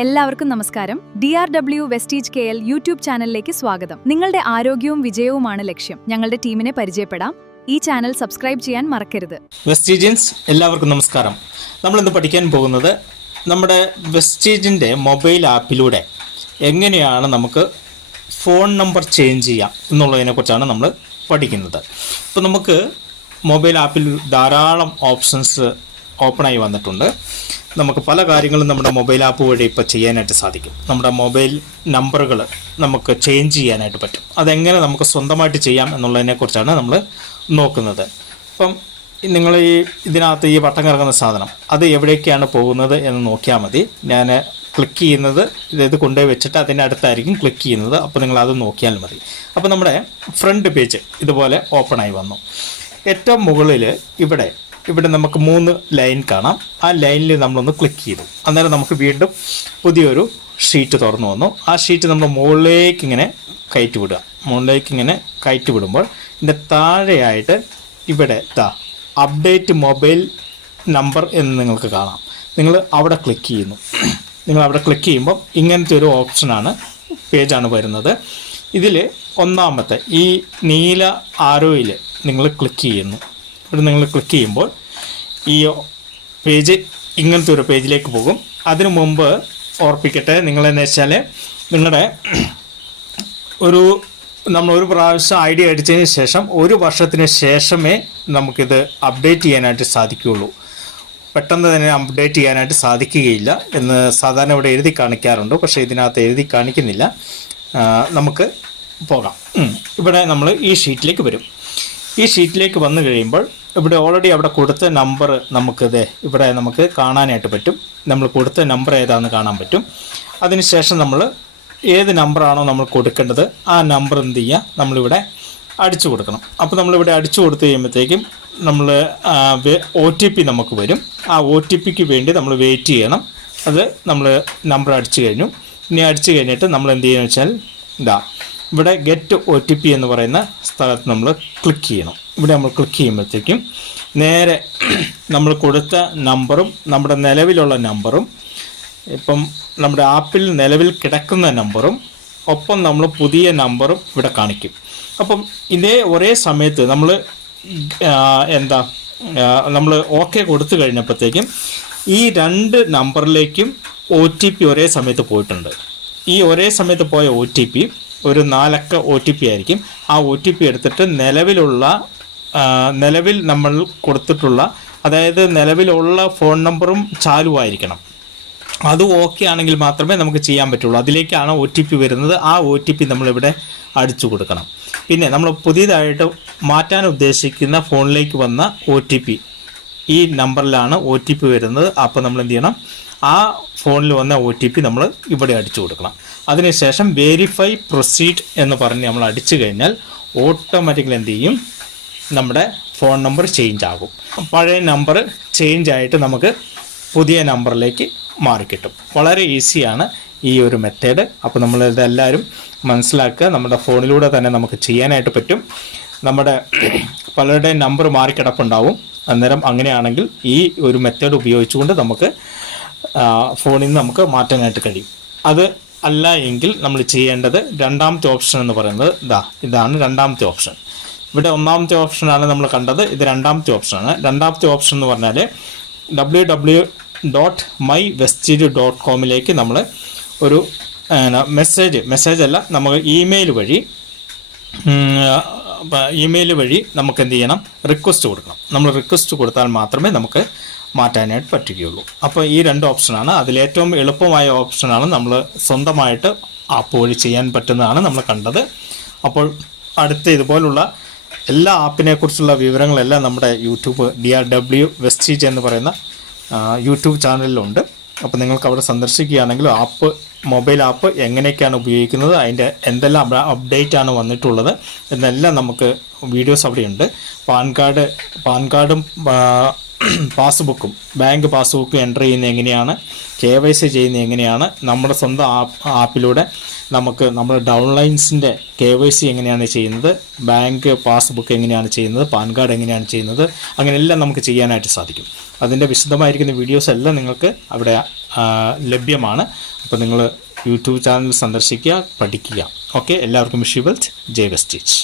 എല്ലാവർക്കും നമസ്കാരം. DRW Vestige KL YouTube ചാനലിലേക്ക് സ്വാഗതം. നിങ്ങളുടെ ആരോഗ്യവും വിജയവുമാണ് ലക്ഷ്യം. ഞങ്ങളുടെ ടീമിനെ പരിചയപ്പെടാം. ഈ ചാനൽ സബ്സ്ക്രൈബ് ചെയ്യാൻ മറക്കരുത്. വെസ്റ്റീജിയൻസ് എല്ലാവർക്കും നമസ്കാരം. നമ്മളിന്ന് പഠിക്കാൻ പോകുന്നത് നമ്മുടെ വെസ്റ്റീജിൻ്റെ മൊബൈൽ ആപ്പിലൂടെ എങ്ങനെയാണ് നമുക്ക് ഫോൺ നമ്പർ ചേഞ്ച് ചെയ്യാം എന്നുള്ളതിനെക്കുറിച്ചാണ് നമ്മൾ പഠിക്കുന്നത്. ഇപ്പോൾ നമുക്ക് മൊബൈൽ ആപ്പിൽ ധാരാളം ഓപ്ഷൻസ് ഓപ്പണായി വന്നിട്ടുണ്ട്. നമുക്ക് പല കാര്യങ്ങളും നമ്മുടെ മൊബൈൽ ആപ്പ് വഴി ഇപ്പോൾ ചെയ്യാനായിട്ട് സാധിക്കും. നമ്മുടെ മൊബൈൽ നമ്പറുകൾ നമുക്ക് ചേഞ്ച് ചെയ്യാനായിട്ട് പറ്റും. അതെങ്ങനെ നമുക്ക് സ്വന്തമായിട്ട് ചെയ്യാം എന്നുള്ളതിനെക്കുറിച്ചാണ് നമ്മൾ നോക്കുന്നത്. ഇപ്പം നിങ്ങൾ ഇതിനകത്ത് ഈ വട്ടം കറങ്ങുന്ന സാധനം അത് എവിടേക്കാണ് പോകുന്നത് എന്ന് നോക്കിയാൽ മതി. ഞാൻ ക്ലിക്ക് ചെയ്യുന്നത് ഇത് കൊണ്ടുപോയി വെച്ചിട്ട് അതിൻ്റെ അടുത്തായിരിക്കും ക്ലിക്ക് ചെയ്യുന്നത്. അപ്പോൾ നിങ്ങളത് നോക്കിയാൽ മതി. അപ്പോൾ നമ്മുടെ ഫ്രണ്ട് പേജ് ഇതുപോലെ ഓപ്പണായി വന്നു. ഏറ്റവും മുകളിൽ ഇവിടെ നമുക്ക് 3 ലൈൻ കാണാം. ആ ലൈനിൽ നമ്മളൊന്ന് ക്ലിക്ക് ചെയ്തു. അന്നേരം നമുക്ക് വീണ്ടും പുതിയൊരു ഷീറ്റ് തുറന്നു വന്നു. ആ ഷീറ്റ് നമ്മൾ മുകളിലേക്ക് ഇങ്ങനെ കയറ്റി വിടുക. മുകളിലേക്ക് കയറ്റി വിടുമ്പോൾ ഇതിൻ്റെ താഴെയായിട്ട് ഇവിടെ അപ്ഡേറ്റ് മൊബൈൽ നമ്പർ എന്ന് നിങ്ങൾക്ക് കാണാം. നിങ്ങൾ അവിടെ ക്ലിക്ക് ചെയ്യുന്നു. നിങ്ങൾ അവിടെ ക്ലിക്ക് ചെയ്യുമ്പോൾ ഇങ്ങനത്തെ ഒരു പേജാണ് വരുന്നത്. ഇതിൽ ഒന്നാമത്തെ ഈ നീല ആരോയിൽ നിങ്ങൾ ക്ലിക്ക് ചെയ്യുന്നു. ഇവിടെ നിങ്ങൾ ക്ലിക്ക് ചെയ്യുമ്പോൾ ഈ പേജ് ഇങ്ങനത്തെ ഒരു പേജിലേക്ക് പോകും. അതിനു മുമ്പ് ഓർപ്പിക്കട്ടെ, നിങ്ങളെന്ന് വെച്ചാൽ നിങ്ങളുടെ നമ്മളൊരു പ്രാവശ്യം ID അടിച്ചതിന് ശേഷം 1 വർഷത്തിന് ശേഷമേ നമുക്കിത് അപ്ഡേറ്റ് ചെയ്യാനായിട്ട് സാധിക്കുകയുള്ളൂ. പെട്ടെന്ന് തന്നെ അപ്ഡേറ്റ് ചെയ്യാനായിട്ട് സാധിക്കുകയില്ല എന്ന് സാധാരണ ഇവിടെ എഴുതി കാണിക്കാറുണ്ട്. പക്ഷേ ഇതിനകത്ത് എഴുതി കാണിക്കുന്നില്ല. നമുക്ക് പോകാം. ഇവിടെ നമ്മൾ ഈ ഷീറ്റിലേക്ക് വരും. ഈ ഷീറ്റിലേക്ക് വന്നു കഴിയുമ്പോൾ ഇവിടെ ഓൾറെഡി അവിടെ കൊടുത്ത നമ്പർ ഇവിടെ നമുക്ക് കാണാനായിട്ട് പറ്റും. നമ്മൾ കൊടുത്ത നമ്പർ ഏതാണെന്ന് കാണാൻ പറ്റും. അതിനുശേഷം നമ്മൾ ഏത് നമ്പറാണോ നമ്മൾ കൊടുക്കേണ്ടത് ആ നമ്പർ എന്ത് ചെയ്യുക, നമ്മളിവിടെ അടിച്ചു കൊടുക്കണം. അപ്പോൾ നമ്മളിവിടെ അടിച്ചു കൊടുത്തു കഴിയുമ്പോഴത്തേക്കും നമ്മൾ OTP നമുക്ക് വരും. ആ OTPക്ക് വേണ്ടി നമ്മൾ വെയിറ്റ് ചെയ്യണം. അത് നമ്മൾ നമ്പർ അടിച്ചു കഴിഞ്ഞു. ഇനി അടിച്ചു കഴിഞ്ഞിട്ട് നമ്മൾ എന്ത് ചെയ്യുക വെച്ചാൽ ഇവിടെ ഗെറ്റ് OTP എന്ന് പറയുന്ന സ്ഥലത്ത് നമ്മൾ ക്ലിക്ക് ചെയ്യണം. ഇവിടെ നമ്മൾ ക്ലിക്ക് ചെയ്യുമ്പോഴത്തേക്കും നേരെ നമ്മൾ കൊടുത്ത നമ്പറും നമ്മുടെ നിലവിലുള്ള നമ്പറും ഇപ്പം നമ്മുടെ ആപ്പിൽ നിലവിൽ കിടക്കുന്ന നമ്പറും ഒപ്പം നമ്മൾ പുതിയ നമ്പറും ഇവിടെ കാണിക്കും. അപ്പം ഒരേ സമയത്ത് നമ്മൾ നമ്മൾ OK കൊടുത്തു കഴിഞ്ഞപ്പോഴത്തേക്കും ഈ 2 നമ്പറിലേക്കും OTP ഒരേ സമയത്ത് പോയിട്ടുണ്ട്. ഈ ഒരേ സമയത്ത് പോയ OTP ഒരു 4 അക്ക OTP ആയിരിക്കും. ആ OTP എടുത്തിട്ട് നിലവിൽ നമ്മൾ കൊടുത്തിട്ടുള്ള, അതായത് നിലവിലുള്ള ഫോൺ നമ്പറും ചാലുവായിരിക്കണം. അത് OK ആണെങ്കിൽ മാത്രമേ നമുക്ക് ചെയ്യാൻ പറ്റുള്ളൂ. അതിലേക്കാണ് OTP വരുന്നത്. ആ OTP നമ്മളിവിടെ അടിച്ചു കൊടുക്കണം. പിന്നെ നമ്മൾ പുതിയതായിട്ട് മാറ്റാൻ ഉദ്ദേശിക്കുന്ന ഫോണിലേക്ക് വന്ന OTP ഈ നമ്പറിലാണ് OTP വരുന്നത്. അപ്പോൾ നമ്മൾ എന്ത് ചെയ്യണം, ആ ഫോണിൽ വന്ന OTP നമ്മൾ ഇവിടെ അടിച്ചു കൊടുക്കണം. അതിനുശേഷം വെരിഫൈ പ്രൊസീഡ് എന്ന് പറഞ്ഞ് നമ്മൾ അടിച്ചു കഴിഞ്ഞാൽ ഓട്ടോമാറ്റിക്കലി എന്ത് ചെയ്യും, നമ്മുടെ ഫോൺ നമ്പർ ചേഞ്ച് ആകും. പഴയ നമ്പർ ചേഞ്ച് ആയിട്ട് നമുക്ക് പുതിയ നമ്പറിലേക്ക് മാറിക്കിട്ടും. വളരെ ഈസിയാണ് ഈ ഒരു മെത്തേഡ്. അപ്പോൾ നമ്മളിതെല്ലാവരും മനസ്സിലാക്കുക. നമ്മുടെ ഫോണിലൂടെ തന്നെ നമുക്ക് ചെയ്യാനായിട്ട് പറ്റും. നമ്മുടെ പലരുടെയും നമ്പർ മാറിക്കിടപ്പുണ്ടാവും. അന്നേരം അങ്ങനെയാണെങ്കിൽ ഈ ഒരു മെത്തേഡ് ഉപയോഗിച്ചുകൊണ്ട് നമുക്ക് ഫോണിൽ നിന്ന് നമുക്ക് മാറ്റാനായിട്ട് കഴിയും. അത് അല്ല എങ്കിൽ നമ്മൾ ചെയ്യേണ്ടത് രണ്ടാമത്തെ ഓപ്ഷൻ എന്ന് പറയുന്നത് ഇതാണ് രണ്ടാമത്തെ ഓപ്ഷൻ. ഇവിടെ ഒന്നാമത്തെ ഓപ്ഷനാണ് നമ്മൾ കണ്ടത്. ഇത് രണ്ടാമത്തെ ഓപ്ഷനാണ്. രണ്ടാമത്തെ ഓപ്ഷൻ എന്ന് പറഞ്ഞാൽ www.mywestige.com നമ്മൾ ഒരു മെസ്സേജ് അല്ല, നമുക്ക് ഇമെയിൽ വഴി നമുക്ക് എന്ത് ചെയ്യണം, റിക്വസ്റ്റ് കൊടുക്കണം. നമ്മൾ റിക്വസ്റ്റ് കൊടുത്താൽ മാത്രമേ നമുക്ക് മാറ്റാനായിട്ട് പറ്റുകയുള്ളൂ. അപ്പോൾ ഈ 2 ഓപ്ഷനാണ്. അതിലേറ്റവും എളുപ്പമായ ഓപ്ഷനാണ് നമ്മൾ സ്വന്തമായിട്ട് ആപ്പ് വഴി ചെയ്യാൻ പറ്റുന്നതാണ് നമ്മൾ കണ്ടത്. അപ്പോൾ അടുത്ത ഇതുപോലുള്ള എല്ലാ ആപ്പിനെക്കുറിച്ചുള്ള വിവരങ്ങളെല്ലാം നമ്മുടെ യൂട്യൂബ് DRW വെസ്റ്റീജ് എന്ന് പറയുന്ന യൂട്യൂബ് ചാനലിലുണ്ട്. അപ്പോൾ നിങ്ങൾക്ക് അവിടെ സന്ദർശിക്കുകയാണെങ്കിൽ മൊബൈൽ ആപ്പ് എങ്ങനെയൊക്കെയാണ് ഉപയോഗിക്കുന്നത്, അതിൻ്റെ എന്തെല്ലാം അപ്ഡേറ്റ് ആണ് വന്നിട്ടുള്ളത് എന്നെല്ലാം നമുക്ക് വീഡിയോസ് അവിടെയുണ്ട്. പാൻ കാർഡും പാസ്ബുക്കും ബാങ്ക് പാസ്ബുക്കും എൻ്റർ ചെയ്യുന്നത് എങ്ങനെയാണ്, KYC ചെയ്യുന്നത് എങ്ങനെയാണ്, നമ്മുടെ സ്വന്തം ആപ്പിലൂടെ നമുക്ക് നമ്മുടെ ഡൗൺലൈൻസിൻ്റെ KYC എങ്ങനെയാണ് ചെയ്യുന്നത്, ബാങ്ക് പാസ്ബുക്ക് എങ്ങനെയാണ് ചെയ്യുന്നത്, പാൻ കാർഡ് എങ്ങനെയാണ് ചെയ്യുന്നത്, അങ്ങനെയെല്ലാം നമുക്ക് ചെയ്യാനായിട്ട് സാധിക്കും. അതിൻ്റെ വിശദമായിരിക്കുന്ന വീഡിയോസ് എല്ലാം നിങ്ങൾക്ക് അവിടെ ലഭ്യമാണ്. അപ്പോൾ നിങ്ങൾ യൂട്യൂബ് ചാനൽ സന്ദർശിക്കുക, പഠിക്കുക. ഓക്കെ, എല്ലാവർക്കും വിഷ് യു വെൽ. ജയ് വെസ്റ്റീജ്.